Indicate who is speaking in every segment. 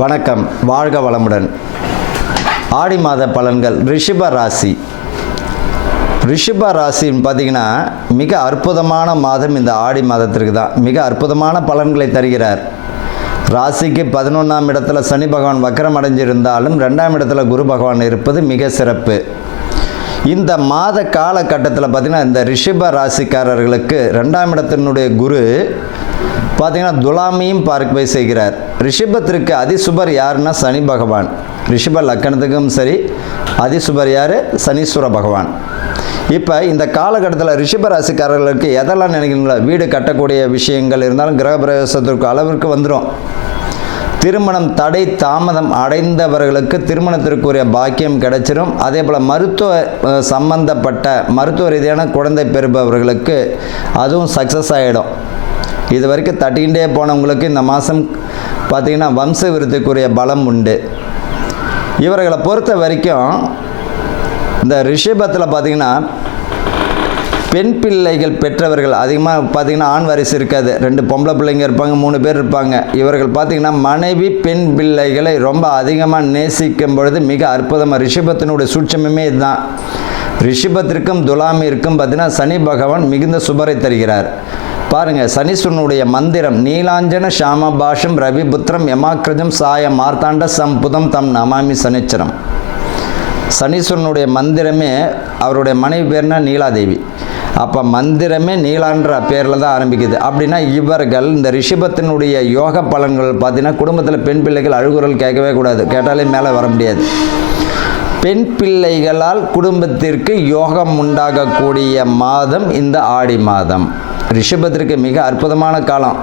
Speaker 1: வணக்கம். வாழ்க வளமுடன். ஆடி மாத பலன்கள் ரிஷப ராசி. ரிஷப ராசின்னு பார்த்தீங்கன்னா மிக அற்புதமான மாதம் இந்த ஆடி மாதத்திற்கு தான். மிக அற்புதமான பலன்களை தருகிறார். ராசிக்கு பதினொன்றாம் இடத்துல சனி பகவான் வக்கரம் அடைஞ்சிருந்தாலும் ரெண்டாம் இடத்துல குரு பகவான் இருப்பது மிக சிறப்பு. இந்த மாத காலகட்டத்தில் பார்த்திங்கன்னா இந்த ரிஷப ராசிக்காரர்களுக்கு ரெண்டாம் இடத்தினுடைய குரு பார்த்தீங்கன்னா துலாமியும் பார்வை செய்கிறார். ரிஷபத்திற்கு அதிசுபர் யாருன்னா சனி பகவான். ரிஷப லக்கணத்துக்கும் சரி அதிசுபர் யார்? சனீஸ்வர பகவான். இப்போ இந்த காலகட்டத்தில் ரிஷப ராசிக்காரர்களுக்கு எதெல்லாம் நினைக்கிறீங்களோ வீடு கட்டக்கூடிய விஷயங்கள் இருந்தாலும் கிரகப்பிரவேசத்திற்கு அளவிற்கு வந்துடும் திருமணம் தடை தாமதம் அடைந்தவர்களுக்கு திருமணத்திற்குரிய பாக்கியம் கிடைச்சிடும் அதே போல் மருத்துவ சம்பந்தப்பட்ட மருத்துவ ரீதியான குழந்தை பெறுபவர்களுக்கு அதுவும் சக்ஸஸ் ஆகிடும் இது வரைக்கும் தட்டிக்கிட்டே போனவங்களுக்கு இந்த மாதம் பார்த்திங்கன்னா வம்ச விருத்திக்குரிய பலம் உண்டு. இவர்களை பொறுத்த வரைக்கும் இந்த ரிஷபத்தில் பார்த்திங்கன்னா பெண் பிள்ளைகள் பெற்றவர்கள் அதிகமாக பார்த்தீங்கன்னா ஆண் வாரிசு இருக்காது. ரெண்டு பொம்பளை பிள்ளைங்க இருப்பாங்க மூணு பேர் இருப்பாங்க. இவர்கள் பார்த்தீங்கன்னா மனைவி பெண் பிள்ளைகளை ரொம்ப அதிகமாக நேசிக்கும் பொழுது மிக அற்புதமாக ரிஷபத்தினுடைய சூட்சமே இதுதான். ரிஷபத்திற்கும் துலாமிற்கும் பார்த்திங்கன்னா சனி பகவான் மிகுந்த சுபரை தருகிறார். பாருங்க சனீஸ்வரனுடைய மந்திரம் நீலாஞ்சன சாமபாஷம் ரவிபுத்திரம் யமாக்கிரஜம் சாய மார்த்தாண்ட சம்புதம் தம் நமாமி சனிச்சரம். சனீஸ்வரனுடைய மந்திரமே அவருடைய மனைவி பேர்னா நீலாதேவி. அப்போ மந்திரமே நீலான்ற பேரில் தான் ஆரம்பிக்குது. அப்படின்னா இவர்கள் இந்த ரிஷபத்தினுடைய யோக பலன்கள் பார்த்தீங்கன்னா குடும்பத்தில் பெண் பிள்ளைகள் அழுகுரல் கேட்கவே கூடாது. கேட்டாலே மேலே வர முடியாது. பெண் பிள்ளைகளால் குடும்பத்திற்கு யோகம் உண்டாகக்கூடிய மாதம் இந்த ஆடி மாதம். ரிஷபத்திற்கு மிக அற்புதமான காலம்.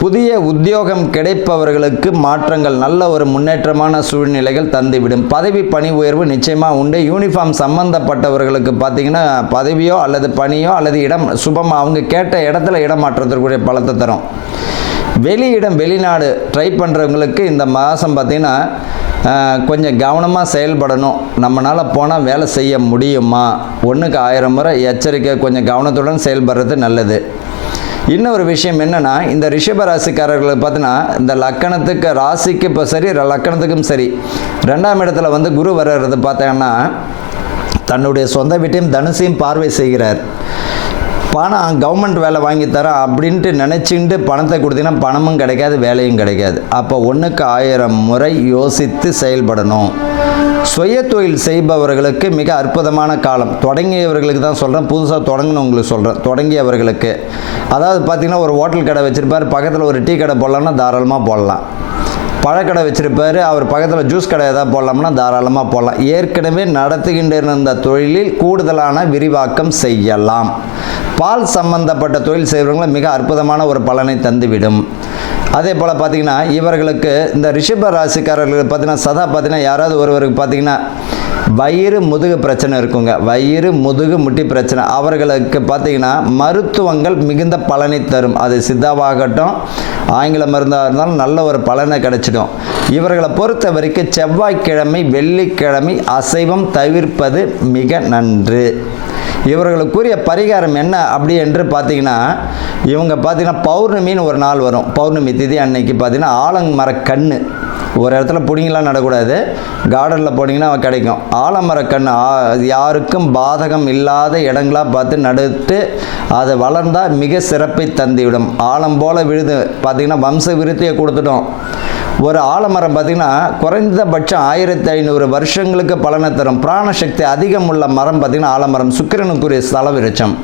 Speaker 1: புதிய உத்தியோகம் கிடைப்பவர்களுக்கு மாற்றங்கள் நல்ல ஒரு முன்னேற்றமான சூழ்நிலைகள் தந்துவிடும். பதவி பணி உயர்வு நிச்சயமாக உண்டு. யூனிஃபார்ம் சம்பந்தப்பட்டவர்களுக்கு பார்த்தீங்கன்னா பதவியோ அல்லது பணியோ அல்லது இடம் சுபமாக அவங்க கேட்ட இடத்துல இடம் மாற்றத்திற்குரிய பலத்தை தரும். வெளியிடம் வெளிநாடு ட்ரை பண்ணுறவங்களுக்கு இந்த மாதம் பார்த்திங்கன்னா கொஞ்சம் கவனமாக செயல்படணும். நம்மளால் போனால் வேலை செய்ய முடியுமா? ஒன்றுக்கு ஆயிரம் முறை எச்சரிக்கை கொஞ்சம் கவனத்துடன் செயல்படுறது நல்லது. இன்னொரு விஷயம் என்னென்னா இந்த ரிஷப ராசிக்காரர்களுக்கு பார்த்தீங்கன்னா இந்த லக்கணத்துக்கு ராசிக்கு இப்போ சரி ர- லக்கணத்துக்கும் சரி ரெண்டாம் இடத்துல வந்து குரு வர்றது பார்த்தீங்கன்னா தன்னுடைய சொந்த வீட்டையும் தனுசையும் பார்வை செய்கிறார். பணம் கவர்மெண்ட் வேலை வாங்கி தரேன் அப்படின்ட்டு நினச்சிக்கிட்டு பணத்தை கொடுத்தீங்கன்னா பணமும் கிடைக்காது வேலையும் கிடைக்காது. அப்போ ஒன்றுக்கு ஆயிரம் முறை யோசித்து செயல்படணும். சுய தொழில் செய்பவர்களுக்கு மிக அற்புதமான காலம். தொடங்கியவர்களுக்கு தான் சொல்கிறேன் புதுசாக தொடங்கினவங்களுக்கு சொல்கிறேன் தொடங்கியவர்களுக்கு. அதாவது பார்த்திங்கன்னா ஒரு ஹோட்டல் கடை வச்சுருப்பார் பக்கத்தில் ஒரு டீ கடை போடலாம்னா தாராளமாக போடலாம். பழக்கடை வச்சிருப்பாரு. அவர் பக்கத்தில் ஜூஸ் கடை ஏதாவது போடலாம்னா தாராளமாக போடலாம். ஏற்கனவே நடத்துகின்ற இருந்த தொழிலில் கூடுதலான விரிவாக்கம் செய்யலாம். பால் சம்பந்தப்பட்ட தொழில் செய்கிறவங்களை மிக அற்புதமான ஒரு பலனை தந்துவிடும். அதே போல் பார்த்தீங்கன்னா இவர்களுக்கு இந்த ரிஷப ராசிக்காரர்களுக்கு பார்த்தீங்கன்னா சதா பார்த்தீங்கன்னா யாராவது ஒருவருக்கு பார்த்தீங்கன்னா வயிறு முதுகு பிரச்சனை இருக்குங்க. வயிறு முதுகு முட்டி பிரச்சனை. அவர்களுக்கு பார்த்தீங்கன்னா மருத்துவங்கள் மிகுந்த பலனை தரும். அது சித்தாவாகட்டும் ஆங்கில மருந்தாக இருந்தாலும் நல்ல ஒரு பலனை கிடைச்சிடும். இவர்களை பொறுத்த வரைக்கும் செவ்வாய்க்கிழமை வெள்ளிக்கிழமை அசைவம் தவிர்ப்பது மிக நன்று. இவர்களுக்குரிய பரிகாரம் என்ன அப்படி என்று பார்த்தீங்கன்னா இவங்க பார்த்தீங்கன்னா பௌர்ணமின்னு ஒரு நாள் வரும். பௌர்ணமி திதி அன்னைக்கு பார்த்தீங்கன்னா ஆலங்கமர கண்ணு. ஒரு இடத்துல பிடிங்கலாம் நடக்கூடாது. கார்டனில் போனீங்கன்னா கிடைக்கும். ஆலமர கண்ணு யாருக்கும் பாதகம் இல்லாத இடங்களாக பார்த்து நடுத்து அது வளர்ந்தால் மிக சிறப்பை தந்துவிடும். ஆலம் போல விழுது. பார்த்தீங்கன்னா வம்ச விருத்தியை கொடுத்துட்டோம். ஒரு ஆலமரம் பார்த்திங்கன்னா குறைந்தபட்சம் ஆயிரத்தி ஐநூறு வருஷங்களுக்கு பலனை தரும். பிராணசக்தி அதிகம் உள்ள மரம் பார்த்திங்கன்னா ஆலமரம். சுக்கிரனுக்குரிய ஸ்தல விருட்சம்.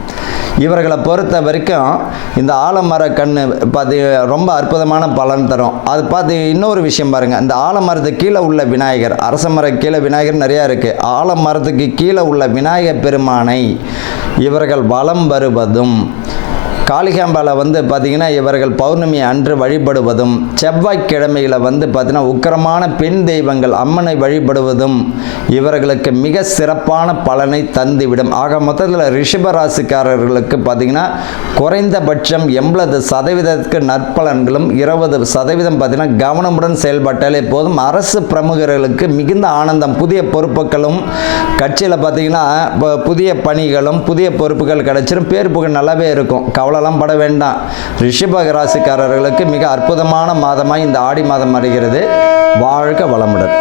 Speaker 1: இவர்களை பொறுத்த வரைக்கும் இந்த ஆலமர கண்ணு பார்த்து ரொம்ப அற்புதமான பலன் தரும். அது பார்த்து இன்னொரு விஷயம் பாருங்கள் இந்த ஆலமரத்துக்கு கீழே உள்ள விநாயகர் அரச மர கீழே விநாயகர் நிறையா இருக்குது ஆலமரத்துக்கு கீழே உள்ள விநாயகர் பெருமானை இவர்கள் வலம் வருவதும் காளிகாம்பால வந்து பார்த்திங்கன்னா இவர்கள் பௌர்ணமி அன்று வழிபடுவதும் செவ்வாய்க்கிழமையில் வந்து பார்த்திங்கன்னா உக்கிரமான பெண் தெய்வங்கள் அம்மனை வழிபடுவதும் இவர்களுக்கு மிக சிறப்பான பலனை தந்துவிடும். ஆக மொத்தத்தில் ரிஷபராசிக்காரர்களுக்கு பார்த்தீங்கன்னா பார்த்திங்கன்னா குறைந்தபட்சம் எண்பது சதவீதத்துக்கு நற்பலன்களும் இருபது சதவீதம் பார்த்திங்கன்னா கவனமுடன் செயல்பட்டாலே போதும். அரசு பிரமுகர்களுக்கு மிகுந்த ஆனந்தம் புதிய பொறுப்புகளும் கட்சியில் பார்த்திங்கன்னா இப்போ புதிய பணிகளும் புதிய பொறுப்புகள் கிடைச்சிரும். பேர் புகழ் நல்லாவே இருக்கும். கவலை கவலம் பட வேண்டாம் ரிஷப ராசிக்காரர்களுக்கு மிக அற்புதமான மாதமாய் இந்த ஆடி மாதம் வருகிறது. வாழ்க வளமுடன்.